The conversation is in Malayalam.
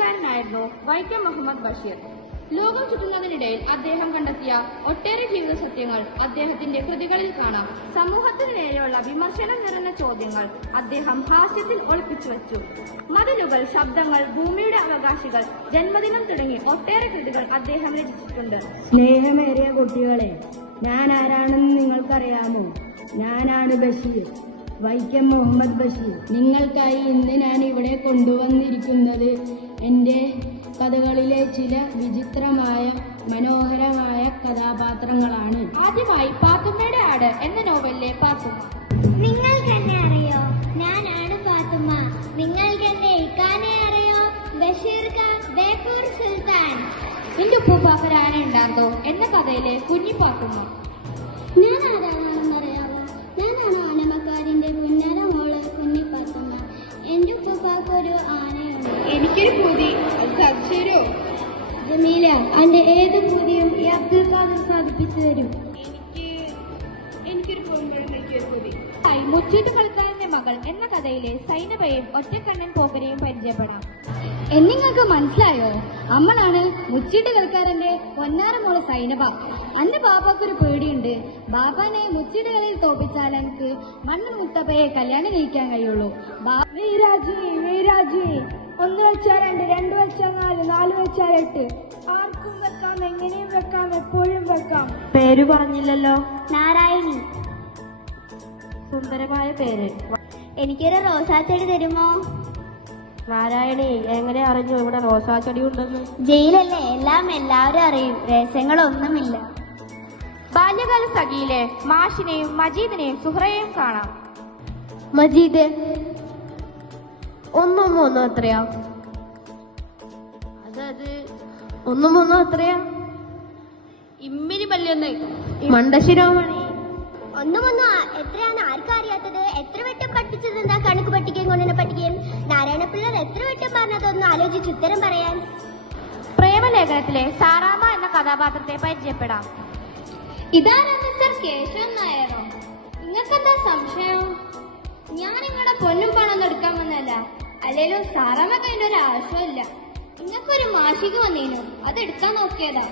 എഴുത്തുകാരനായിരുന്നു വൈക്കം മുഹമ്മദ് ബഷീർ. ലോകം ചുറ്റുന്നതിനിടയിൽ അദ്ദേഹം കണ്ടെത്തിയ ഒട്ടേറെ ജീവിത സത്യങ്ങൾ അദ്ദേഹത്തിന്റെ കൃതികളിൽ കാണാം. സമൂഹത്തിന് നേരെയുള്ള വിമർശനം നിറഞ്ഞ ചോദ്യങ്ങൾ അദ്ദേഹം ഹാസ്യത്തിൽ ഒളിപ്പിച്ചു വച്ചു. മതിലുകൾ, ശബ്ദങ്ങൾ, ഭൂമിയുടെ അവകാശികൾ, ജന്മദിനം തുടങ്ങി ഒട്ടേറെ കൃതികൾ അദ്ദേഹം രചിച്ചിട്ടുണ്ട്. സ്നേഹമേറിയ കുട്ടികളെ, ഞാൻ ആരാണെന്ന് നിങ്ങൾക്കറിയാമോ? ഞാനാണ് ബഷീർ, വൈക്കം മുഹമ്മദ് ബഷീർ. നിങ്ങൾക്കായി ഇന്ന് ഞാൻ ഇവിടെ കൊണ്ടുവന്നിരിക്കുന്നത് എൻ്റെ കഥകളിലെ ചില വിചിത്രമായ മനോഹരമായ കഥാപാത്രങ്ങളാണ്. ആദ്യമായി പാത്തുമ്മയുടെ ആട് എന്ന നോവലിലെ പാത്തുമ്മ. നിങ്ങൾക്ക് എന്നെ അറിയോ? ഞാനാണ് പാത്തുമ്മ. നിങ്ങൾക്ക് എന്നെ ഇക്കാനെ അറിയോ? ബഷീർ ഖാൻ, ബേപ്പൂർ സുൽത്താൻ. എന്റെ ഉപ്പൂപ്പാക്ക് ആന ഉണ്ടായിരുന്നോ എന്ന കഥയിലെ കുഞ്ഞി പാത്തുമ്മ. ഞാൻ ആരാണെന്ന് അറിയാമോ? ഞാനാണ് ആനമക്കാരിന്റെ പുന്നര മോള് കുഞ്ഞി പാത്തുമ്മ. എന്റെ ഉപ്പൂപ്പാക്ക് ഒരു ആനയുണ്ട്. എനിക്കൊരു പൂതി, അത് സാധിച്ചോ? ജമീല, എന്റെ ഏത് പൂതിയും ഈ അബ്ദുൽ ഖാദർ സാധിപ്പിച്ചു തരും. എനിക്കൊരു പൂതി. മുച്ചീട്ട് കളിക്കാരന്റെ മകൾ എന്ന കഥയിലെ സൈനബയും ഒറ്റക്കണ്ണൻ പോകരെയും പരിചയപ്പെടാം. എന്നിങ്ങൾക്ക് മനസ്സിലായോ? അമ്മളാണ് മുച്ചീട്ട് കളിക്കാരന്റെ പൊന്നാര മോള് സൈനബ. അന്റെ ബാബാക്കൊരു പേടിയുണ്ട്. ബാബാനെ മുച്ചീട്ട് കളിയിൽ തോപ്പിച്ചാൽ എനിക്ക് മണ്ണ് മുത്തപ്പയെ കല്യാണം കഴിക്കാൻ കഴിയുള്ളൂ. ഒന്ന് വെച്ചാൽ 2, 2 വെച്ചാൽ 4, 4 വെച്ചാൽ 8. ആർക്കും വെക്കാം, എങ്ങനെയും വെക്കാം, എപ്പോഴും വെക്കാം. പേര് പറഞ്ഞില്ലല്ലോ. നാരായണി. സുന്ദരമായ പേര്. എനിക്കൊരു റോസാച്ചെടി തരുമോ? നാരായണി, എങ്ങനെ അറിഞ്ഞു ഇവിടെ റോസാ ചെടി ഉണ്ടെന്ന്? ജയിലല്ലേ, എല്ലാവരും അറിയും. രഹസ്യങ്ങളൊന്നുമില്ല. ബാല്യകാല സഖിയിലെ മാഷിനെയും മജീദിനെയും സുഹറയെയും കാണാം. മജീദ്, 1 3 എത്രയാ? അതായത് 1 3 എത്രയാ? ഇമ്മിനി പല്ലൊന്ന് മണ്ടശിരോമണി. 1 3 എത്രയാണ് ആർക്കും അറിയാത്തത്? എത്ര വട്ടം പഠിച്ചത്? എന്താ കണക്ക് പട്ടികയും കൊണ്ടിനെ പട്ടികയും? നാരായണപിള്ളർ എത്ര വട്ടം പറഞ്ഞതൊന്ന് ആലോചിച്ച് ഉത്തരം പറയാൻ. പ്രേമലേഖനത്തിലെ സാറാമ്മ എന്ന കഥാപാത്രത്തെ പരിചയപ്പെടാം. ഇതാരാ മിസ്റ്റർ കേശവൻ നായരോ? നിങ്ങൾക്കെന്താ സംശയം? ഞാൻ നിങ്ങളുടെ പൊന്നും പണം എടുക്കാൻ വന്നല്ല. അല്ലേലോ സാറാമ്മ കഴിഞ്ഞ ഒരു ആവശ്യമില്ല. നിങ്ങൾക്കൊരു മാഷിക വന്നേനു, അത് എടുക്കാൻ നോക്കിയതാ.